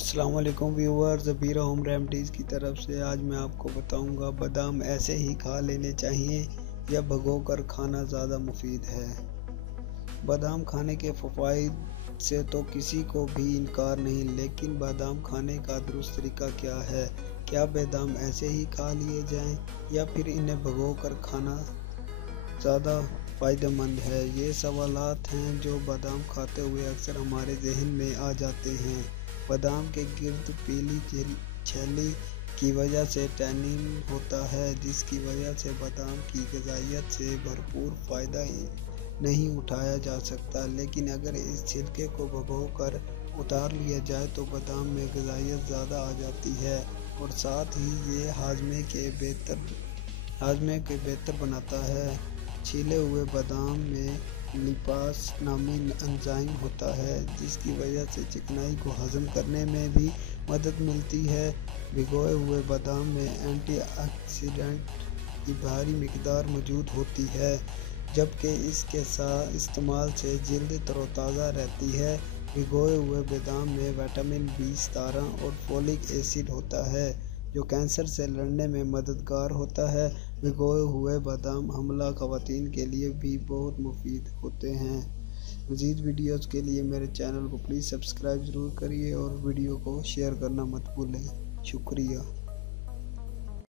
السلام علیکم viewers, زبیرہ home remedies کی طرف سے آج میں آپ کو بتاؤں گا بادام ایسے ہی کھا لینے چاہیے یا بھگو کر کھانا زیادہ مفید ہے۔ بادام کھانے کے فوائد سے تو کسی کو بھی انکار نہیں، لیکن بادام کھانے کا درست طریقہ کیا ہے؟ کیا بادام ایسے ہی کھا لیے جائیں یا پھر انہیں بھگو کر کھانا زیادہ فائدہ مند ہے؟ یہ سوالات ہیں جو بادام کھاتے ہوئے اکثر ہمارے ذہن میں آ جاتے ہیں۔ بادام کے گرد پیلی چھیلی کی وجہ سے ٹینن ہوتا ہے، جس کی وجہ سے بادام کی غذائیت سے بھرپور فائدہ نہیں اٹھایا جا سکتا، لیکن اگر اس چھلکے کو بھگو کر اتار لیا جائے تو بادام میں غذائیت زیادہ آ جاتی ہے اور ساتھ ہی یہ ہاضمے کے بہتر بناتا ہے۔ چھیلے ہوئے بادام میں لیپاس نامی انزائم ہوتا ہے، جس کی وجہ سے چکنائی کو ہضم کرنے میں بھی مدد ملتی ہے۔ بھگوئے ہوئے بادام میں اینٹی آکسیڈنٹ کی بھاری مقدار موجود ہوتی ہے، جبکہ اس کے استعمال سے جلد تر و تازہ رہتی ہے۔ بھگوئے ہوئے بادام میں وٹامن B17 اور فولک ایسڈ ہوتا ہے، جو کینسر سے لڑنے میں مددگار ہوتا ہے۔ بھگوئے ہوئے بادام حاملہ خواتین کے لیے بھی بہت مفید ہوتے ہیں۔ مزید ویڈیوز کے لیے میرے چینل کو پلیز سبسکرائب ضرور کریے اور ویڈیو کو شیئر کرنا مت بھولیں۔ شکریہ۔